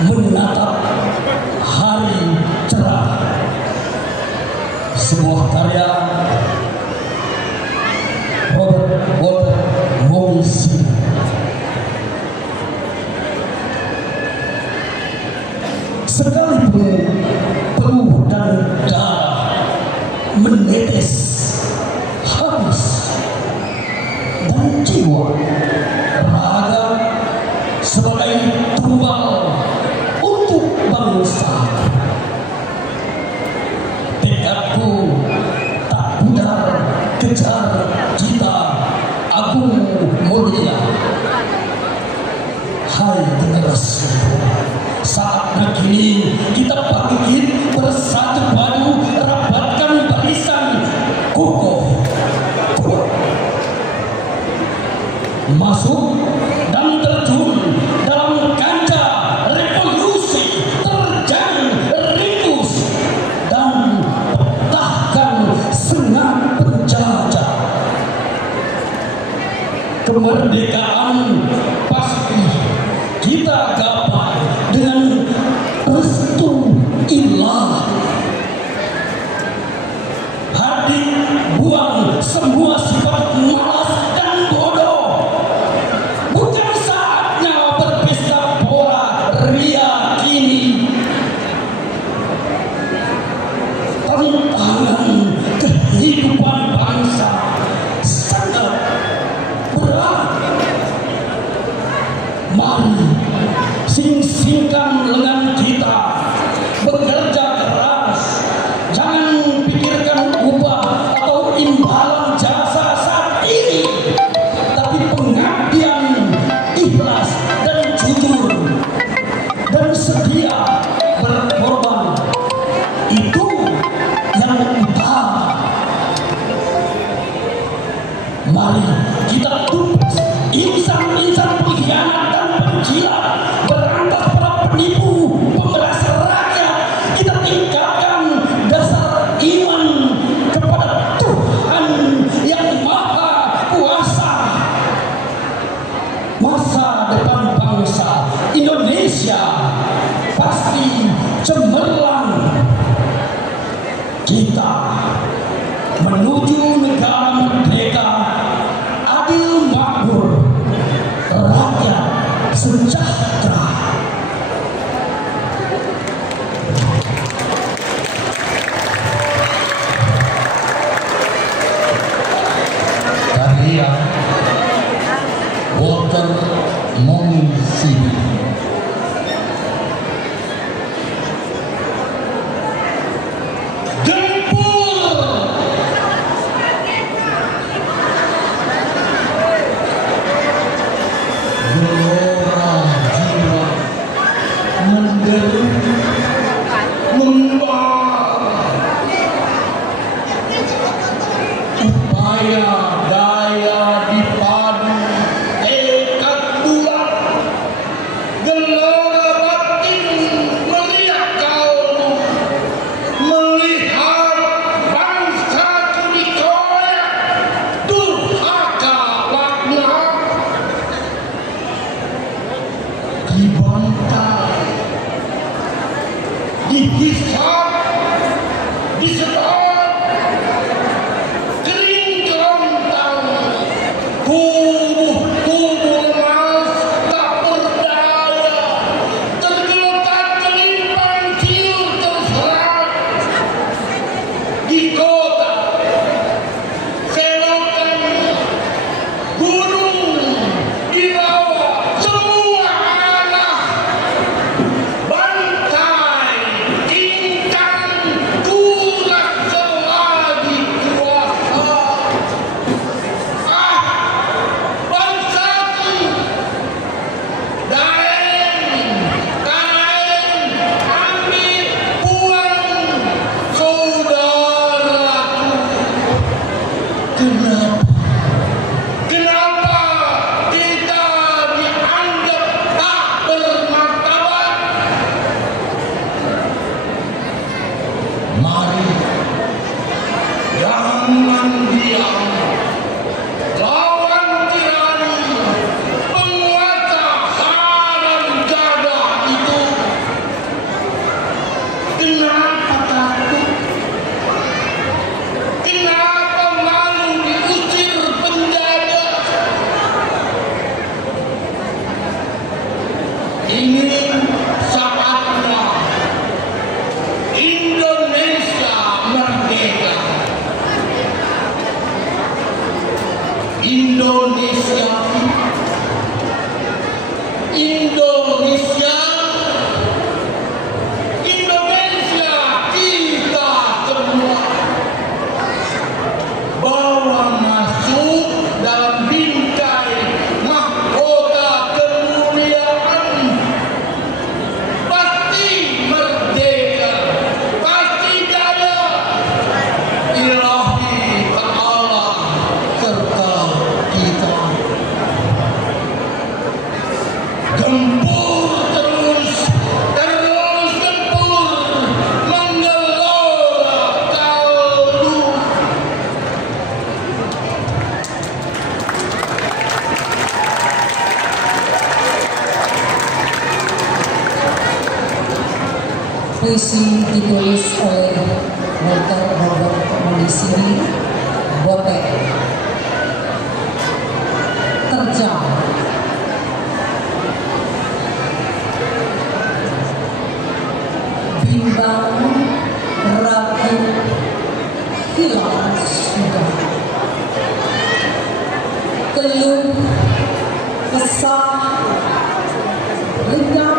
Menatap Hari Cerah, sebuah karya Robert Walter Morrison. Sekalipun peluh dan darah menetes habis, dan jiwa raga sebagai tumbal untuk bangsa, tekadku tak pudar kejar cita agung mulia. Hai generasi, saatnya kini kita bangkit bersatu padu, rapatkan barisan kokoh, kuat, masuk dan terjun dalam kancah revolusi, terjang ringus dan petahkan semangat penjajah. Kemerdekaan pasti kita gapai dengan restu ilah. Hadir buang semua sifat malas dan bodoh. Bukan saatnya berpesta pora ria kini. Tantangan kehidupan bangsa sangat berat. Mari sing-singkan lengan kita, bekerja keras, jangan pikirkan upah atau imbalan jasa saat ini, tapi pengabdian ikhlas dan jujur dan setia berkorban, itu yang utama. Mari kita tumpes insan-insan pengkhianat dan penjilat, berantas para penipu, pemeras rakyat. Kita tingkatkan dasar iman kepada Tuhan yang Maha Kuasa. Masa depan bangsa Indonesia pasti cemerlang. Kita menuju negara merdeka, adil makmur, rakyat sejahtera. Karya Walter Morrison. Upaya daya dipadu, tekad bulat, gelora batin melihat kau, melihat bangsa dikoyak, durhaka laknat, dibantai, dihisap, disedot, tubuh lemas tak berdaya, tergeletak terlimpang ciut terserat di kota, selokan, gunung, di bawah, semua anak bantai tinggi. Ini saatnya Indonesia merdeka. Indonesia kita semua bawa masuk dalam bingkai mahkota kemuliaan. Pasti merdeka, pasti jaya. Ilahi Ta'ala serta kita. Gempur terus gempur menggelora kaldu. Puisi ditulis oleh Walter Robert Mondesini, Botek. Terjang. Bimbang, ragu, hilang sudah. Keluh, kesah, lenyap,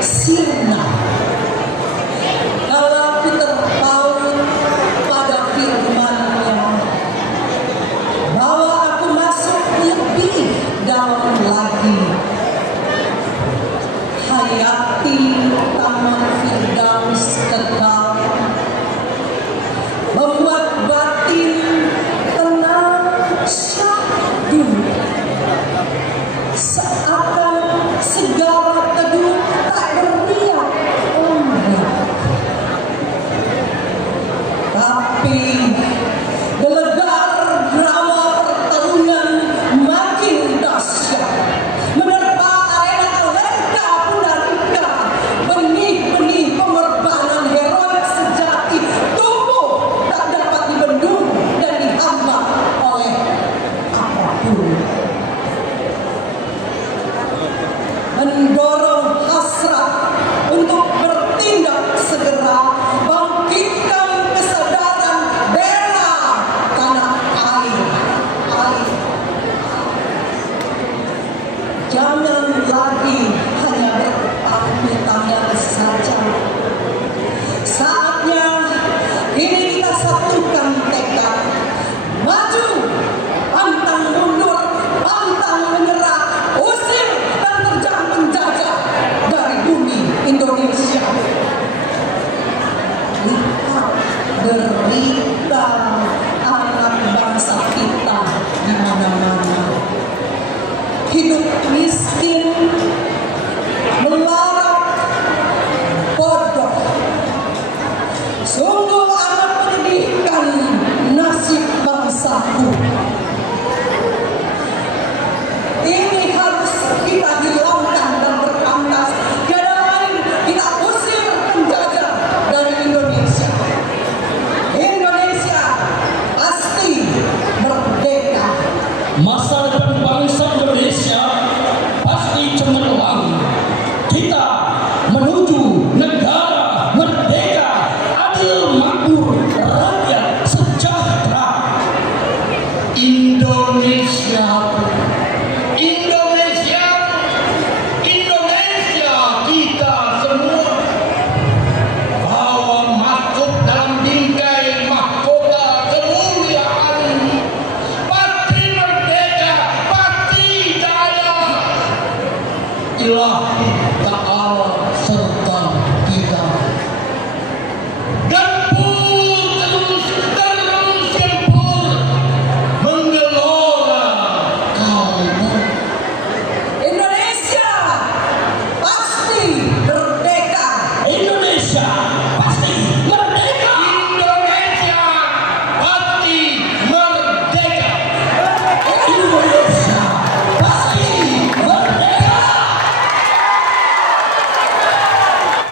sirna. Kalau aku terpaut pada firman-Nya, bahwa aku masuk lebih dalam lagi. Hayati taman Firdaus